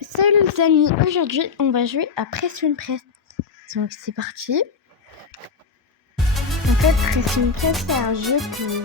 Salut les amis, aujourd'hui on va jouer à Presse une presse. Donc c'est parti. En fait Presse une presse c'est un jeu que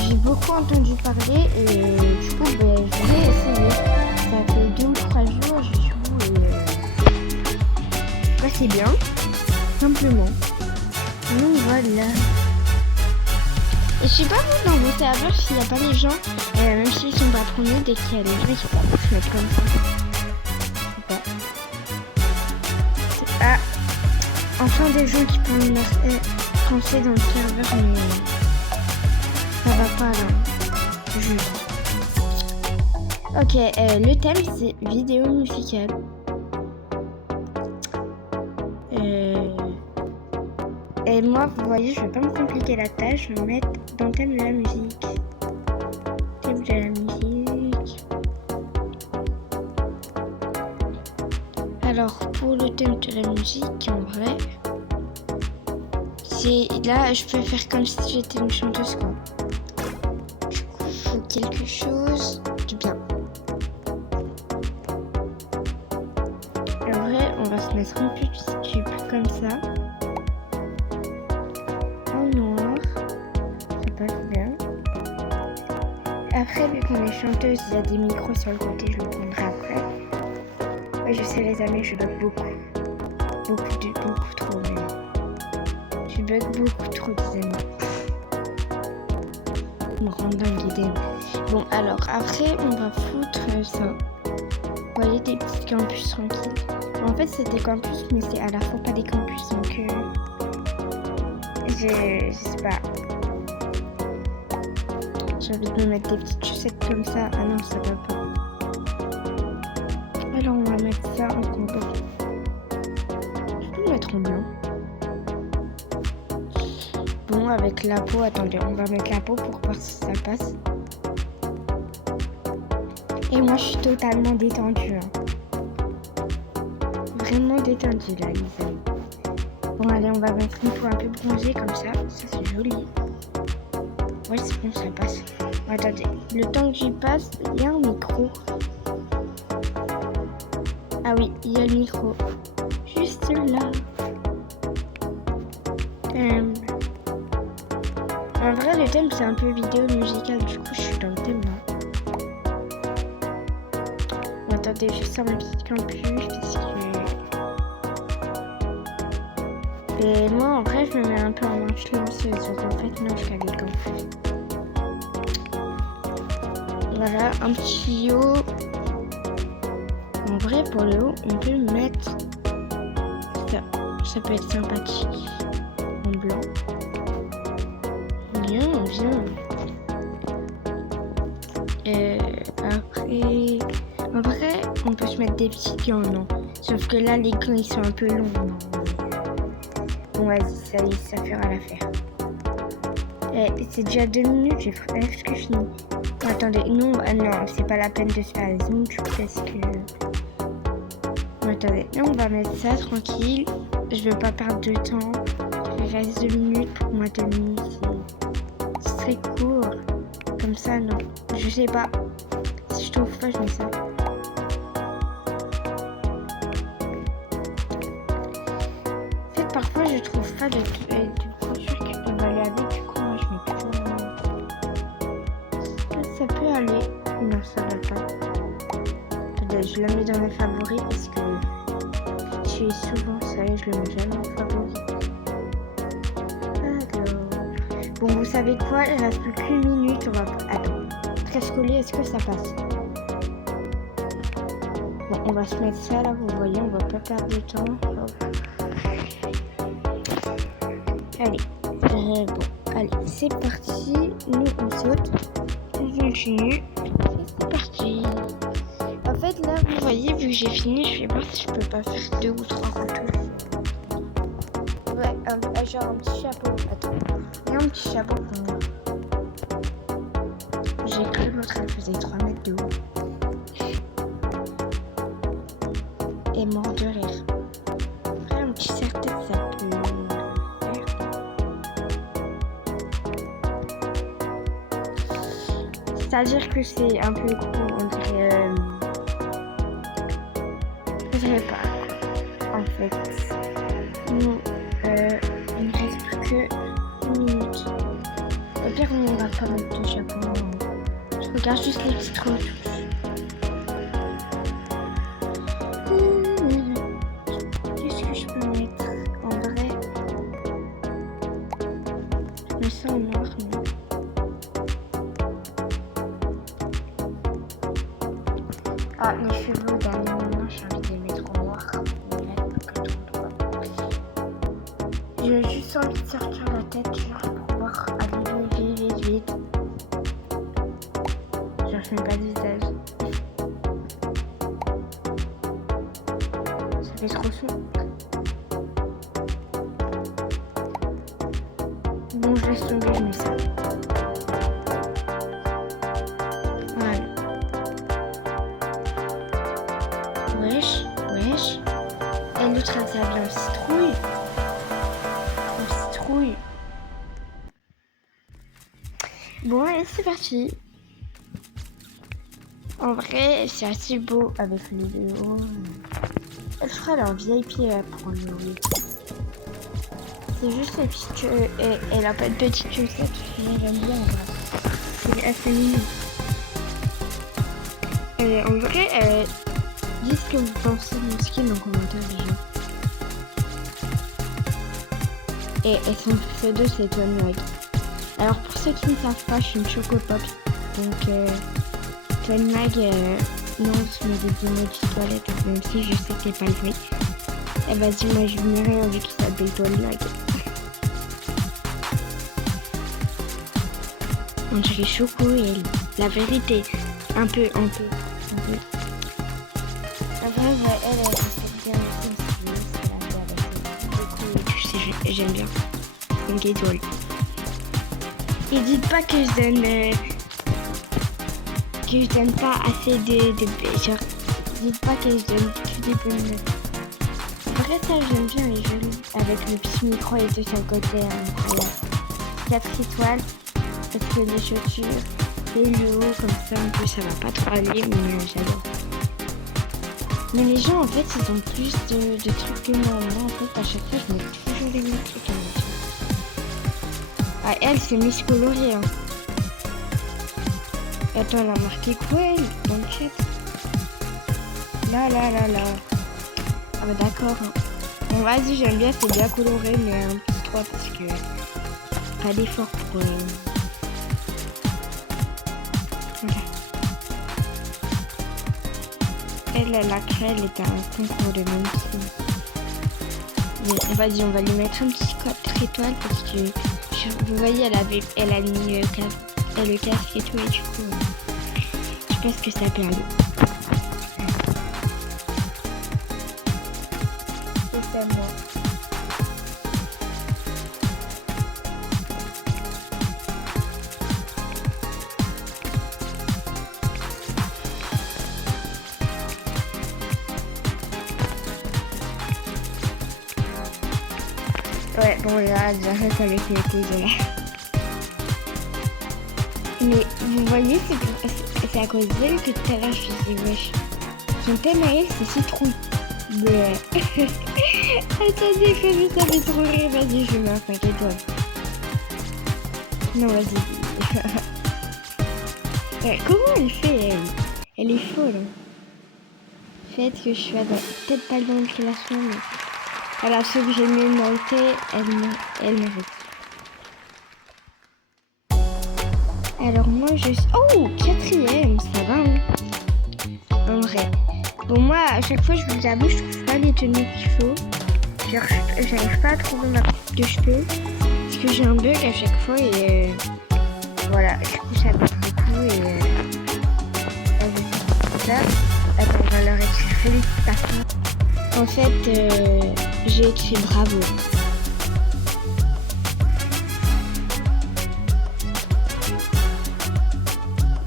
j'ai beaucoup entendu parler et du coup je vais essayer. Ça fait 2 ou 3 jours je joue et c'est bien, simplement. Donc voilà. Et je sais pas vous dans vos serveurs s'il n'y a pas les gens, même s'ils sont pas premiers, dès qu'il y a les gens ils sont pas se mettre comme ça. Enfin des gens qui parlent français dans le serveur, mais ça va pas là. Juste. Ok, le thème c'est vidéo musicale. Et moi, vous voyez, je vais pas me compliquer la tâche, je vais me mettre dans le thème de la musique. Thème de la musique. Alors, pour le thème de la musique, en vrai, là, je peux faire comme si j'étais une chanteuse, quoi. Du coup, il faut quelque chose de bien. En vrai, on va se mettre un peu de tube comme ça. En noir. Ça passe bien. Après, vu qu'on est chanteuse, il y a des micros sur le côté, je le prendrai après. Ouais, je sais les amis, je bug beaucoup. Beaucoup trop même. Je bug beaucoup trop des amis. Me rend dingue idée. Bon alors après on va foutre ça. Vous voyez des petits campus tranquilles. En fait c'est des campus mais c'est à la fois pas des campus donc je sais pas. J'ai envie de me mettre des petites chaussettes comme ça. Ah non ça va pas. Alors on va mettre ça en combo. Je peux le mettre en blanc. Bon avec la peau, attendez, on va mettre la peau pour voir si ça passe. Et moi je suis totalement détendue. Vraiment détendue là les amis. Bon allez on va mettre une peau un peu bronzée comme ça c'est joli. Ouais c'est bon ça passe. Attendez, le temps que j'y passe, il y a un micro. Ah oui, il y a le micro. Juste là. En vrai, le thème c'est un peu vidéo musicale, du coup je suis dans le thème là. Bon, attendez, je sors mon petit campus parce que. Et moi en vrai, je me mets un peu en influenceuse, donc en fait, non, je fais les campus. Voilà, un petit haut. En vrai, pour le haut, on peut mettre ça. Ça peut être sympathique en blanc. Bien. Après, en vrai, on peut se mettre des petits gants, non. Sauf que là, les gants, ils sont un peu longs. Non. Bon, vas-y, ça fera l'affaire. C'est déjà 2 minutes, j'ai presque fini. Oh, attendez, non, c'est pas la peine de se faire les zoom, parce que... Attendez, là, on va mettre ça tranquille. Je veux pas perdre de temps. Il reste 2 minutes pour moi, 2 minutes, c'est très court. Comme ça, non. Je sais pas. Si je trouve pas, je mets ça. En fait, parfois, je trouve pas de couture qui peuvent aller avec. Du coup, moi, je mets toujours ça peut aller. Non, ça va pas. Attendez, je la mets dans mes favoris parce que je suis souvent ça et je le mets jamais en favoris. Bon, vous savez quoi, il reste plus qu'une minute, on va... Attends, presque collé, est-ce que ça passe? Bon, on va se mettre ça là, vous voyez, on va pas perdre de temps. Allez, bon, allez, c'est parti, nous on saute, on continue, et c'est parti. En fait là, vous voyez, vu que j'ai fini, je vais voir si je peux pas faire 2 ou 3 retours. Ouais, genre un petit chapeau, attends. Un petit chapeau pour moi. J'ai cru que l'autre elle faisait 3 mètres de haut. Et mort de rire. Après un petit serre-tête ça peut faire. C'est-à-dire que c'est un peu court, on dirait Je sais pas. En fait, nous, il ne reste plus que 1 minute. Au pire, on ne va pas mettre de chapeau. Je regarde juste les petites retouches. Qu'est-ce que je peux mettre en vrai? Je mets ça en noir, non? Ah, mes cheveux, au dernier moment, j'ai envie de les mettre en noir. J'ai juste envie de sortir la tête genre, pour pouvoir aller vite. Genre, je mets pas de visage. Ça fait trop chaud. Bon, je laisse tomber, je mets ça. Voilà. Wesh. Et l'autre, elle s'habille en citrouille. Bon, allez, c'est parti. En vrai, c'est assez beau avec les vidéos. Elle fera leur VIP pour le. C'est juste la petite queue. Elle a pas de petite queue, ça. J'aime bien. C'est assez mignon. En vrai, dites ce que vous pensez de mon skin en commentaire déjà. Et son pseudo c'est Twin Mag. Alors pour ceux qui ne savent pas, je suis une Chocopop. Donc Twin Mag, non, ce sont des emojis de toilette, même si je sais que c'est pas le vrai. Et vas-y, moi je verrai avec qui s'appelle Twin Mag. On dirait Choco et elle. La vérité, un peu. La vraie, elle est bien aussi. Tu sais, j'aime bien. Donc étoile. Et dites pas que je donne pas assez de genre, dites pas que je donne que des bonnes notes. En vrai, ça j'aime bien les jolis avec le petit micro et tout sur le côté incroyable. 4 étoiles parce que les chaussures et le haut comme ça en plus ça va pas trop aller, mais j'adore. Mais les gens en fait ils ont plus de trucs que moi. Moi en fait à chaque fois je mets toujours les mêmes trucs. Ah, elle c'est Miss Colorée. Hein. Attends, elle a marqué quoi elle dans le chat? Là. Ah bah d'accord. Hein. Bon vas-y, j'aime bien, c'est bien coloré, mais un petit 3 parce que pas d'effort pour... Voilà. Elle a créé, elle était à un concours de même style. Mais vas-y, on va lui mettre un petit 4 étoiles parce que vous voyez, elle a mis le casque et tout, et du coup, je pense que ça peut aller. C'est moi. Ouais, bon, là, j'arrête avec les coups là. Mais vous voyez, c'est à cause d'elle que tout à l'heure je disais wesh. Son thème à elle, c'est citrouille. Ouais. Attendez, que ça fait trop rire. Vas-y, je vais mettre 5 étoiles. Non, vas-y. Ouais, comment elle fait, elle? Elle est folle. Hein. Faites que je sois peut-être pas dans le classement, mais... Alors, ceux que j'ai mis dans le thé, elle mérite. Alors, moi, je suis... Oh, 4e, ça va, hein. En vrai. Bon, moi, à chaque fois, je vous avoue, je trouve pas les tenues qu'il faut. Genre, j'arrive pas à trouver ma coupe de cheveux. Parce que j'ai un bug à chaque fois et... voilà, du coup, ça bug beaucoup et... ça. Attends, on va leur écrire félicitations. En fait, j'ai écrit bravo.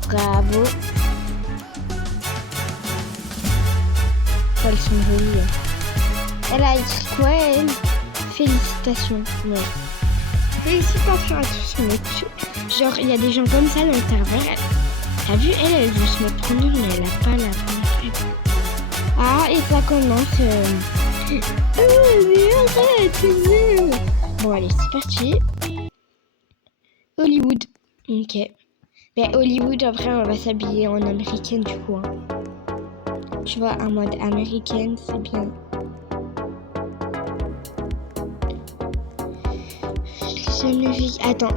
Bravo. Elles sont jolies. Elle a écrit quoi, elle? Félicitations. Ouais. Félicitations à tous. Mais genre, il y a des gens comme ça dans le serveur. T'as vu, elle veut se mettre première, mais elle a pas la première. Ah, et ça commence. Mais arrête, c'est nul. Bon, allez, c'est parti. Hollywood. Ok. Ben, Hollywood, après, on va s'habiller en américaine du coup. Hein. Tu vois, en mode américaine, c'est bien. Attends,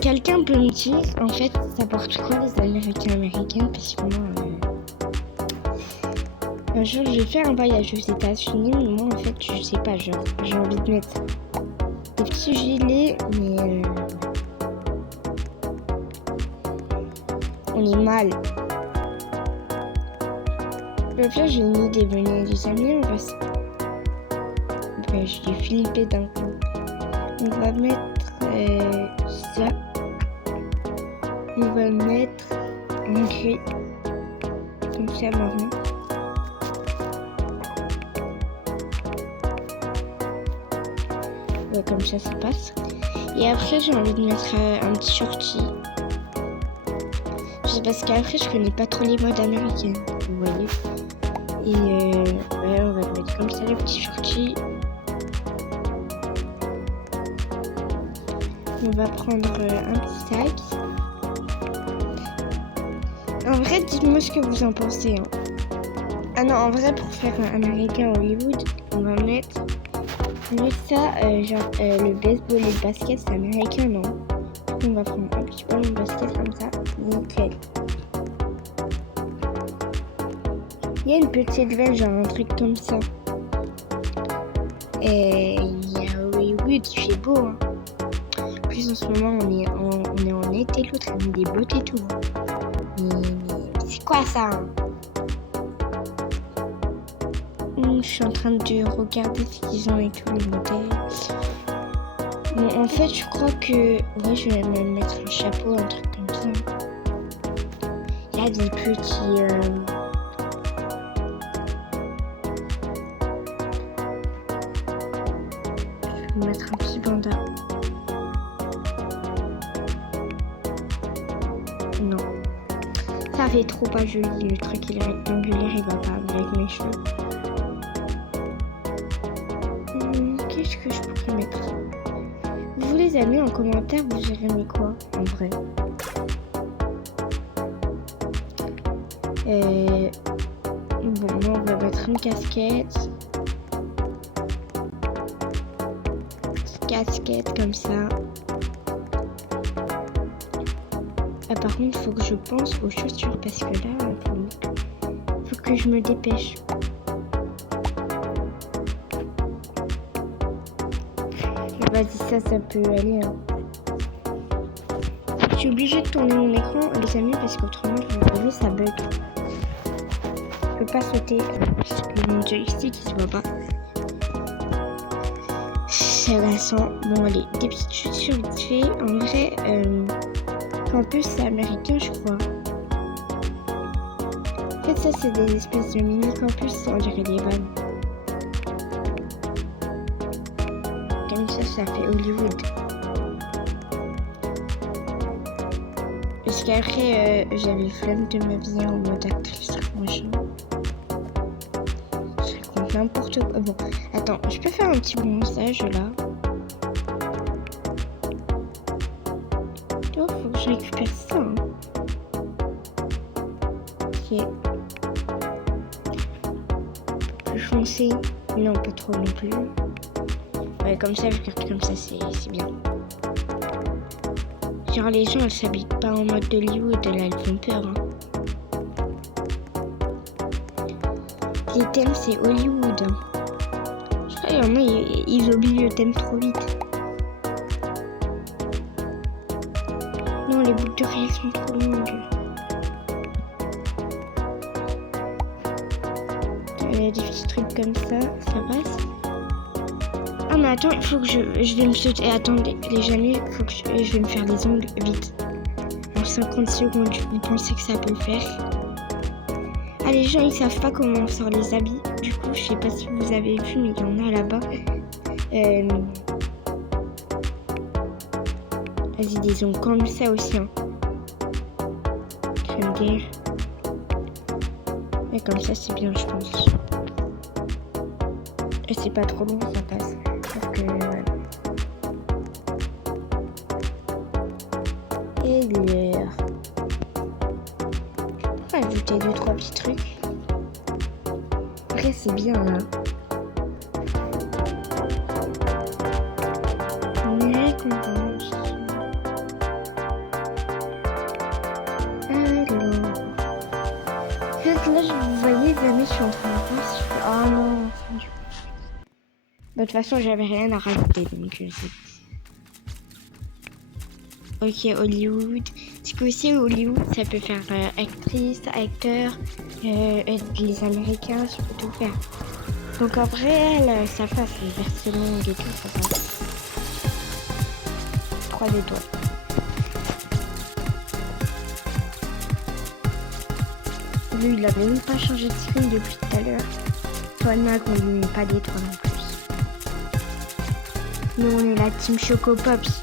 quelqu'un peut me dire, en fait, ça porte quoi les Américains américaines? Parce que moi, un jour, je vais faire un voyage aux États-Unis, mais moi, en fait, je sais pas, genre, j'ai envie de mettre des petits gilets, mais on est mal. Le pire, j'ai une idée, venez les amis, on va je l'ai flippé d'un coup. On va mettre ça. On va mettre un gris. Comme ça, marron. Ouais, comme ça passe. Et après, j'ai envie de mettre un petit shorty. Parce qu'après, je connais pas trop les modes américaines. Vous voyez. Et ouais, on va le mettre comme ça, le petit shorty. On va prendre un petit sac. En vrai, dites-moi ce que vous en pensez. Hein. Ah non, en vrai, pour faire un américain Hollywood, on va mettre ça, genre le baseball et le basket, c'est américain, non? On va prendre un petit ballon de basket comme ça. Nickel. Il y a une petite veine, genre un truc comme ça. Et il y a Hollywood, il fait beau. Hein. En plus, en ce moment, on est en été, l'autre a mis des bottes et tout. Mais c'est quoi ça? Je suis en train de regarder ce qu'ils ont et tout, les modèles. Bon, en fait, je crois que... Ouais, je vais me mettre un chapeau, un truc comme ça. Il y a des petits... Je vais mettre un petit bandeau. Non. Ça fait trop pas joli, le truc il est rectangulaire, il va pas avec mes cheveux. Qu'est-ce que je pourrais mettre? Vous les amis en commentaire, vous aurez mis quoi en vrai? Bon, moi on va mettre une casquette. Casquette comme ça. Par contre, il faut que je pense aux chaussures parce que là, faut que je me dépêche. Vas-y, ça peut aller. Hein. Je suis obligée de tourner mon écran, les amis, parce qu'autrement, vous voyez, ça bug. Je peux pas sauter parce que mon joystick, il se voit pas. C'est lassant. Bon, allez, des petites chaussures vite fait. En vrai, campus, c'est américain, je crois. En fait, ça, c'est des espèces de mini campus, on dirait des vannes. Comme ça fait Hollywood. Parce qu'après, j'avais flemme de m'habiller en mode actrice. Machin. Je raconte n'importe quoi. Bon, attends, je peux faire un petit bronzage là. Oh, faut que je récupère ça. Hein. Ok. Plus foncé. Non, pas trop non plus. Ouais, comme ça, je regarde comme ça, c'est bien. Genre, les gens, elles s'habillent pas en mode Hollywood, là, elles font peur. Hein. Les thèmes, c'est Hollywood. Hein. Je crois qu'il y en a, ils oublient le thème trop vite. Non, les boucles d'oreilles sont trop longues. Des petits trucs comme ça passe. Ah mais attends, il faut que je vais me sauter. Attendez, les amis, il faut que je vais me faire les ongles vite. En 50 secondes, vous pensez que ça peut le faire? Ah, les gens, ils savent pas comment on sort les habits. Du coup, je sais pas si vous avez vu, mais il y en a là-bas. Vas-y, des ongles comme ça aussi. Hein. J'aime bien. Et comme ça, c'est bien, je pense. Et c'est pas trop long, ça passe. Parce que, ouais. Et l'heure. On va ajouter 2-3 petits trucs. Après, c'est bien, là. Récompense. Alors. En fait, là, vous voyez, les amis, je suis en train de voir si je fais... Oh non, enfin, du coup. De toute façon, j'avais rien à rajouter, donc je sais. Ok, Hollywood. Du coup, aussi, Hollywood, ça peut faire actrice, acteur, les Américains, ça peut tout faire. Donc, en vrai, elle, ça passe, les versions longues et tout, ça passe. 3 étoiles. Lui, il avait même pas changé de screen depuis tout à l'heure. Toinac, on lui met pas d'étoiles en plus. Nous, on est la team Choco Pops.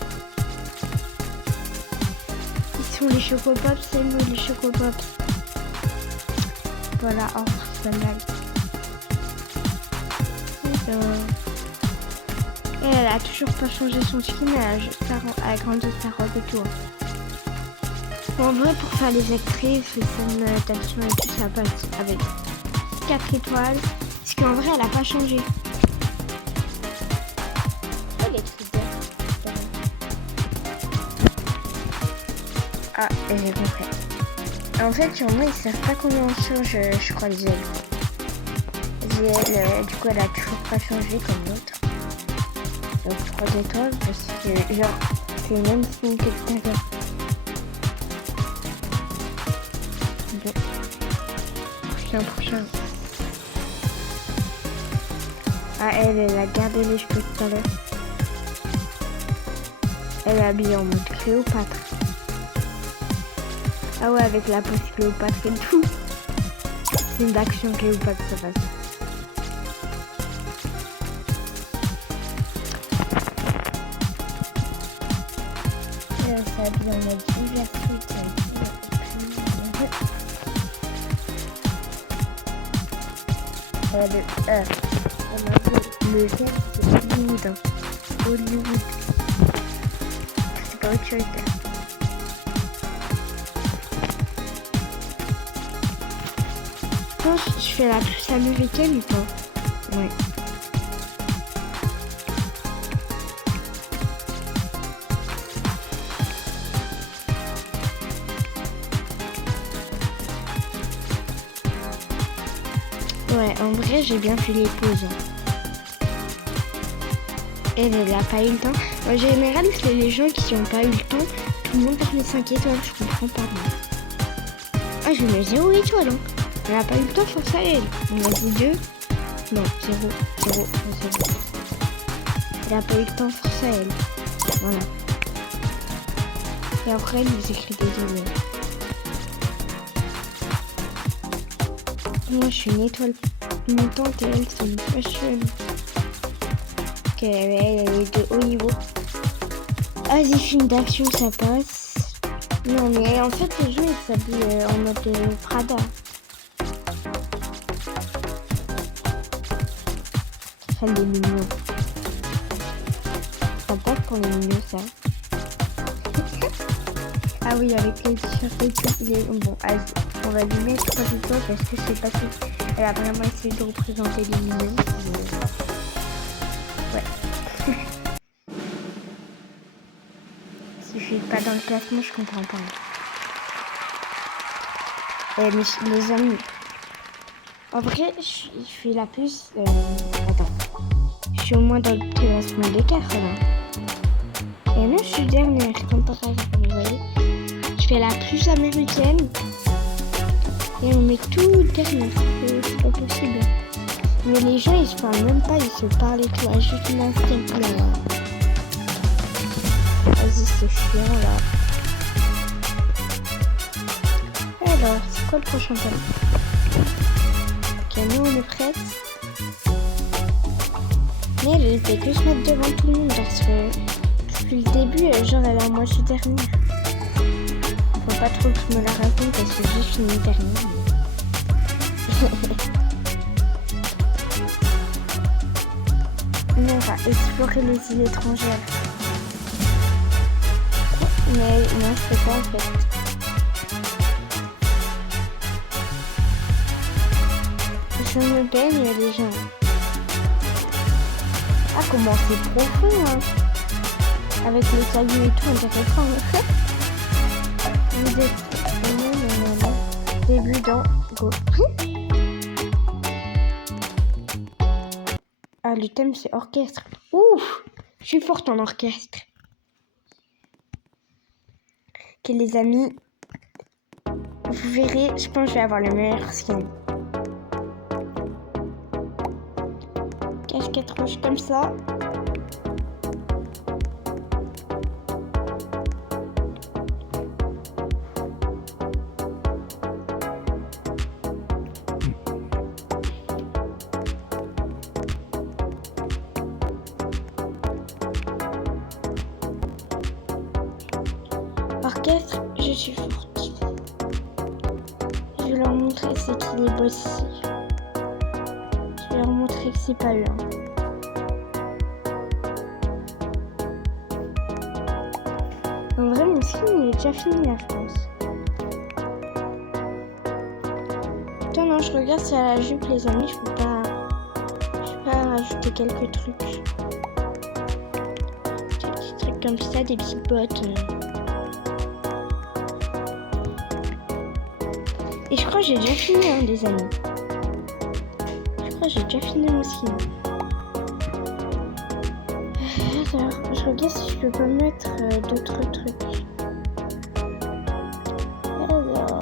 Ils sont les Choco Pops, c'est nous les Choco Pops. Voilà, au revoir, et elle a toujours pas changé son skin, elle a grandi sa robe et tout. En vrai, pour faire les actrices, les scènes d'action et tout, ça passe avec 4 étoiles. Parce qu'en vrai, elle a pas changé. Oh, les trucs verts. Ah, j'ai compris. En fait, il y en a, ils savent pas comment on change, je crois, les ailes. Du coup, elle a toujours pas changé comme l'autre. Donc 3 étoiles parce que genre c'est le même signe que tout à l'heure. Bon. Prochain. Ah, elle a gardé les cheveux tout à l'heure. Elle est habillée en mode Cléopâtre. Ah ouais, avec la pose Cléopâtre et tout. C'est une action Cléopâtre, ça passe. Ça habille en mode diversité. Le vert, c'est Hollywood. Hollywood. C'est pas autre chose. Je pense que je fais la plus américaine ou pas? Ouais. Ouais, en vrai, j'ai bien fait les pauses. Elle n'a pas eu le temps. En général, c'est les gens qui n'ont pas eu le temps. Tout le monde perd les 5 étoiles, je comprends pas. Ah, je mets 0 étoile. Hein. Elle n'a pas eu le temps, force à elle. On a dit 2. Non, 0. Elle n'a pas eu le temps, force à elle. Voilà. Et après, elle vous écrit désolé. Moi, je suis une étoile montante et elle, c'est une fashion. Ok, elle est de haut niveau. Vas-y, film d'action, ça passe. Non, mais en fait, les jeux, ils s'habillent en mode Prada. Elle est mignon. Ça passe pour les mignons, ça. Ah oui, avec les t-shirts et tout. Bon, allez, on va lui mettre 3 étoiles parce que c'est pas si... Elle a vraiment essayé de représenter les mignons. Ouais. Si je suis pas dans le classement, je comprends pas. Mais les amis, en vrai, je suis la plus... Attends. Je suis au moins dans le classement des 4 là. Et moi, je suis dernière, comme par hasard, vous voyez. Je fais la plus américaine. Et on met tout derrière. C'est pas possible. Mais les gens, ils se parlent même pas, ils se parlent et tout. Juste une instinct là. Vas-y, c'est chiant là. Alors, c'est quoi le prochain thème? Ok, nous on est prête. Mais elle fait que se mettre devant tout le monde parce que depuis le début, genre elle est en moitié dernière. Faut pas trop que je me la raconte parce que j'ai fini dernière. On va explorer les îles étrangères. Mais non, je peux pas en fait. Je me baigne les gens. Ah, comment c'est profond, hein. Avec les cailloux et tout, intéressant. Vous êtes... Début dans... Go. Ah, le thème c'est orchestre. Ouf, je suis forte en orchestre. Ok les amis, vous verrez, je pense que je vais avoir le meilleur skin. Casquette rouge comme ça. Orchestre, je suis forte. Je vais leur montrer c'est qu'il est bossy. Je vais leur montrer que c'est pas eux. En vrai, mon skin il est déjà fini là, je pense. Attends, non, je regarde si à la jupe, les amis, je peux pas rajouter quelques trucs. Des petits trucs comme ça, des petites bottes. Et je crois que j'ai déjà fini, hein, les amis. Je crois que j'ai déjà fini mon skin. Alors, je regarde si je peux pas mettre d'autres trucs. Alors...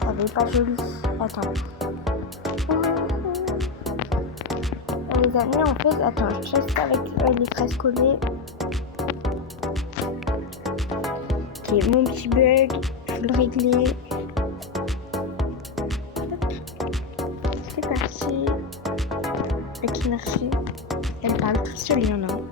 Ça va pas joli. Attends. Les amis, en fait, attends, je teste avec les tresses collées. Ok, mon petit bug, je vais le régler. Hop. C'est parti. Avec énergie. Elle parle toute seule, il y en a.